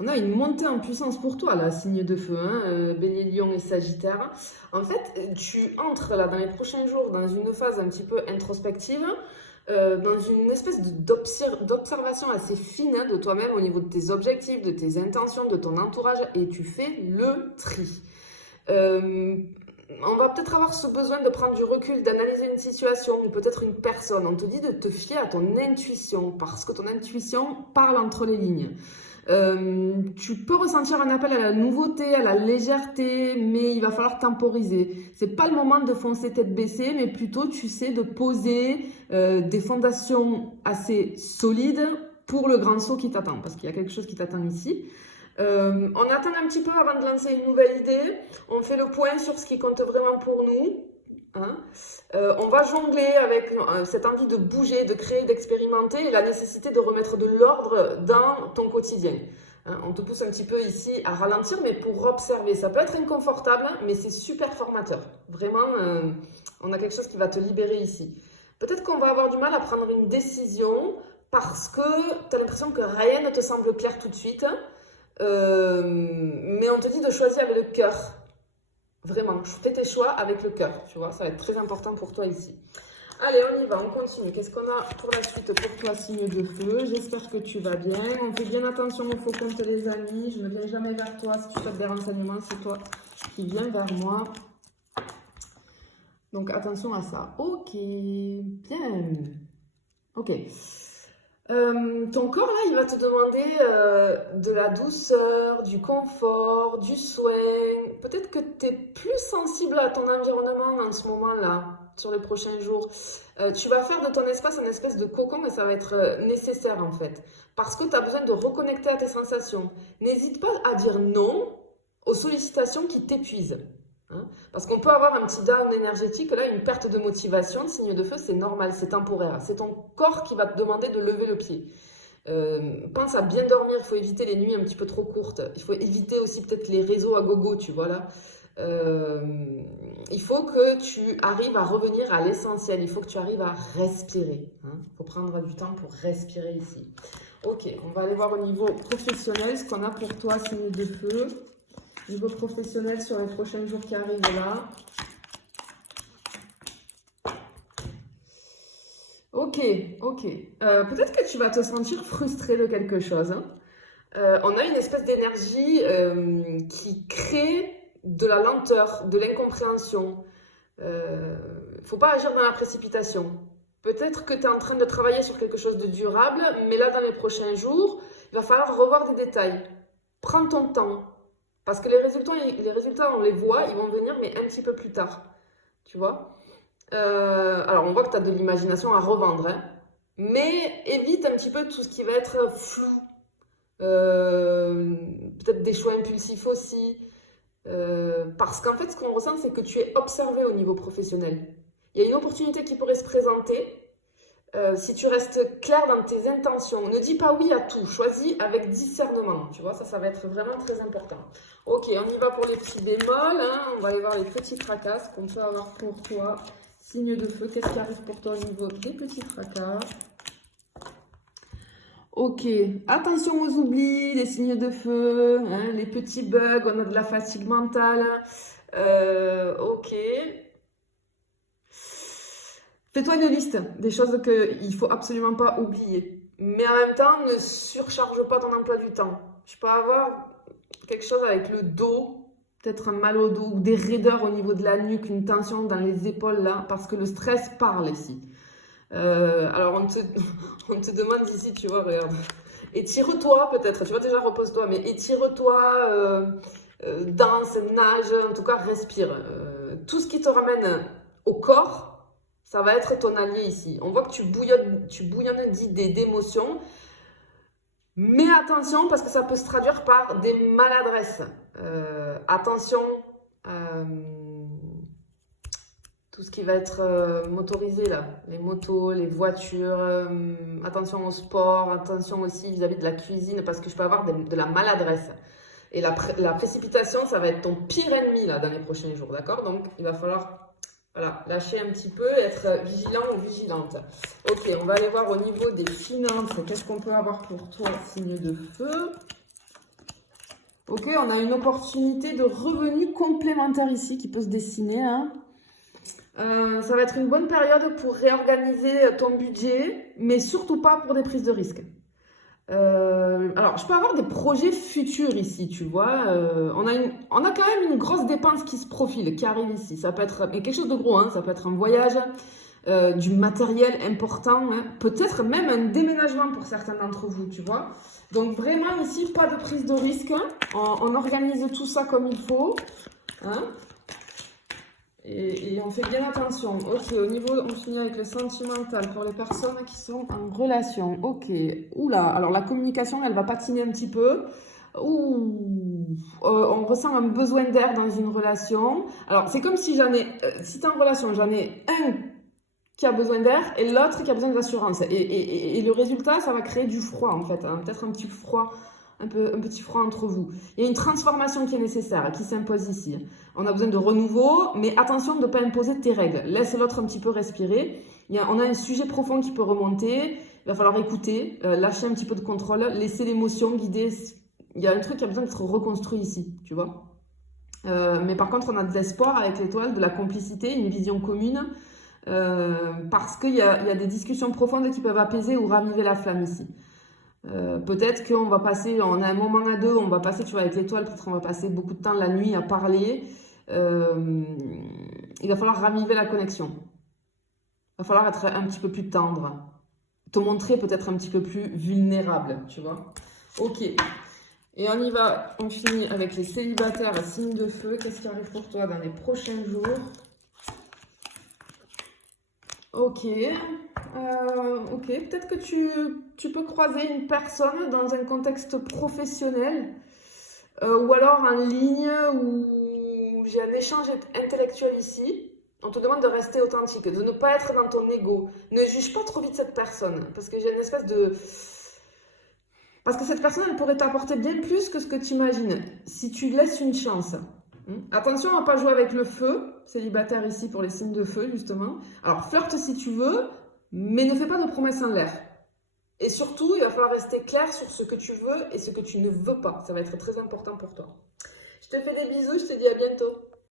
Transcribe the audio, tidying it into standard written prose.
On a une montée en puissance pour toi, là, signe de feu, hein, Bélier, Lion et Sagittaire. En fait, tu entres là dans les prochains jours dans une phase un petit peu introspective, dans une espèce d'observation assez fine hein, de toi-même au niveau de tes objectifs, de tes intentions, de ton entourage, et tu fais le tri. Euh, on va peut-être avoir ce besoin de prendre du recul, d'analyser une situation ou peut-être une personne. On te dit de te fier à ton intuition parce que ton intuition parle entre les lignes. Tu peux ressentir un appel à la nouveauté, à la légèreté, mais il va falloir temporiser. C'est pas le moment de foncer tête baissée, mais plutôt, tu sais, de poser des fondations assez solides pour le grand saut qui t'attend, parce qu'il y a quelque chose qui t'attend ici. On attend un petit peu avant de lancer une nouvelle idée. On fait le point sur ce qui compte vraiment pour nous. Hein. On va jongler avec cette envie de bouger, de créer, d'expérimenter et la nécessité de remettre de l'ordre dans ton quotidien. Hein, on te pousse un petit peu ici à ralentir, mais pour observer. Ça peut être inconfortable, mais c'est super formateur. Vraiment, on a quelque chose qui va te libérer ici. Peut-être qu'on va avoir du mal à prendre une décision parce que tu as l'impression que rien ne te semble clair tout de suite. Mais on te dit de choisir avec le cœur. Vraiment, fais tes choix avec le cœur, tu vois, ça va être très important pour toi ici. Allez, on y va, on continue. Qu'est-ce qu'on a pour la suite pour toi, signe de feu? J'espère que tu vas bien. On fait bien attention aux faux comptes, les amis. Je ne viens jamais vers toi si tu souhaites des renseignements, c'est toi qui viens vers moi. Donc, attention à ça. Ok, bien. Ok. Ton corps, là, il va te demander de la douceur, du confort, du soin. Peut-être que tu es plus sensible à ton environnement en ce moment-là, sur les prochains jours. Tu vas faire de ton espace un espèce de cocon et ça va être nécessaire en fait. Parce que tu as besoin de reconnecter à tes sensations. N'hésite pas à dire non aux sollicitations qui t'épuisent. Hein. Parce qu'on peut avoir un petit down énergétique, là, une perte de motivation, signe de feu, c'est normal, c'est temporaire. C'est ton corps qui va te demander de lever le pied. Pense à bien dormir, il faut éviter les nuits un petit peu trop courtes. Il faut éviter aussi peut-être les réseaux à gogo, tu vois là. Il faut que tu arrives à revenir à l'essentiel, il faut que tu arrives à respirer. Il faut prendre du temps pour respirer ici. Ok, on va aller voir au niveau professionnel ce qu'on a pour toi, signe de feu. Niveau professionnel sur les prochains jours qui arrivent là. Ok, ok. Peut-être que tu vas te sentir frustré de quelque chose. Hein. On a une espèce d'énergie qui crée de la lenteur, de l'incompréhension. Faut pas agir dans la précipitation. Peut-être que tu es en train de travailler sur quelque chose de durable, mais là, dans les prochains jours, il va falloir revoir des détails. Prends ton temps. Parce que les résultats, on les voit, ils vont venir, mais un petit peu plus tard. Tu vois alors, on voit que tu as de l'imagination à revendre. Hein, mais évite un petit peu tout ce qui va être flou. Peut-être des choix impulsifs aussi. Parce qu'en fait, ce qu'on ressent, c'est que tu es observé au niveau professionnel. Il y a une opportunité qui pourrait se présenter. Si tu restes clair dans tes intentions, ne dis pas oui à tout, choisis avec discernement, tu vois, ça va être vraiment très important. Ok, on y va pour les petits bémols, hein. On va aller voir les petits fracas qu'on peut avoir pour toi. Signe de feu, qu'est-ce qui arrive pour toi au niveau des petits fracas? Ok, attention aux oublis, les signes de feu, hein, les petits bugs, on a de la fatigue mentale. Ok. Fais-toi une liste des choses qu'il ne faut absolument pas oublier. Mais en même temps, ne surcharge pas ton emploi du temps. Je peux avoir quelque chose avec le dos, peut-être un mal au dos ou des raideurs au niveau de la nuque, une tension dans les épaules là, parce que le stress parle ici. Alors on te demande ici, tu vois, regarde. Étire-toi peut-être, tu vois déjà repose-toi, mais étire-toi, danse, nage, en tout cas respire. Tout ce qui te ramène au corps, ça va être ton allié ici. On voit que tu bouillonnes d'idées, d'émotions. Mais attention, parce que ça peut se traduire par des maladresses. Attention, tout ce qui va être motorisé là, les motos, les voitures, attention au sport, attention aussi vis-à-vis de la cuisine, parce que je peux avoir de la maladresse. Et la précipitation, ça va être ton pire ennemi là dans les prochains jours, d'accord? Donc il va falloir voilà, lâcher un petit peu, être vigilant ou vigilante. Ok, on va aller voir au niveau des finances. Qu'est-ce qu'on peut avoir pour toi, signe de feu? Ok, on a une opportunité de revenu complémentaire ici qui peut se dessiner, hein. Ça va être une bonne période pour réorganiser ton budget, mais surtout pas pour des prises de risques. Alors, je peux avoir des projets futurs ici, tu vois. On a quand même une grosse dépense qui se profile, qui arrive ici. Ça peut être mais quelque chose de gros, hein. Ça peut être un voyage, du matériel important, hein. Peut-être même un déménagement pour certains d'entre vous, tu vois. Donc vraiment ici, pas de prise de risque. On organise tout ça comme il faut, hein. Et on fait bien attention. Ok, au niveau, on finit avec le sentimental pour les personnes qui sont en relation. Ok, oula, alors la communication, elle va patiner un petit peu. Ouh, on ressent un besoin d'air dans une relation. Alors, c'est comme si si t'es en relation, j'en ai un qui a besoin d'air et l'autre qui a besoin d'assurance. Et le résultat, ça va créer du froid, en fait, hein. Peut-être un petit froid, un petit froid entre vous. Il y a une transformation qui est nécessaire, qui s'impose ici. On a besoin de renouveau, mais attention de ne pas imposer tes règles. Laisse l'autre un petit peu respirer. On a un sujet profond qui peut remonter. Il va falloir écouter, lâcher un petit peu de contrôle, laisser l'émotion guider. Il y a un truc qui a besoin d'être reconstruit ici, tu vois. Mais par contre, on a de l'espoir avec l'étoile, de la complicité, une vision commune. Parce qu'il y a des discussions profondes qui peuvent apaiser ou raviver la flamme ici. Peut-être qu'on va passer, on a un moment à deux, on va passer, tu vois, avec l'étoile, peut-être on va passer beaucoup de temps la nuit à parler. Il va falloir raviver la connexion. Il va falloir être un petit peu plus tendre. Te montrer peut-être un petit peu plus vulnérable, tu vois. Ok. Et on y va, on finit avec les célibataires à signe de feu. Qu'est-ce qui arrive pour toi dans les prochains jours? Ok. Ok, peut-être que tu peux croiser une personne dans un contexte professionnel ou alors en ligne où j'ai un échange intellectuel ici. On te demande de rester authentique, de ne pas être dans ton ego. Ne juge pas trop vite cette personne parce que j'ai une espèce de... Parce que cette personne, elle pourrait t'apporter bien plus que ce que tu imagines si tu laisses une chance. Attention à ne pas jouer avec le feu, célibataire ici pour les signes de feu justement. Alors flirte si tu veux, mais ne fais pas de promesses en l'air. Et surtout, il va falloir rester clair sur ce que tu veux et ce que tu ne veux pas. Ça va être très important pour toi. Je te fais des bisous, je te dis à bientôt.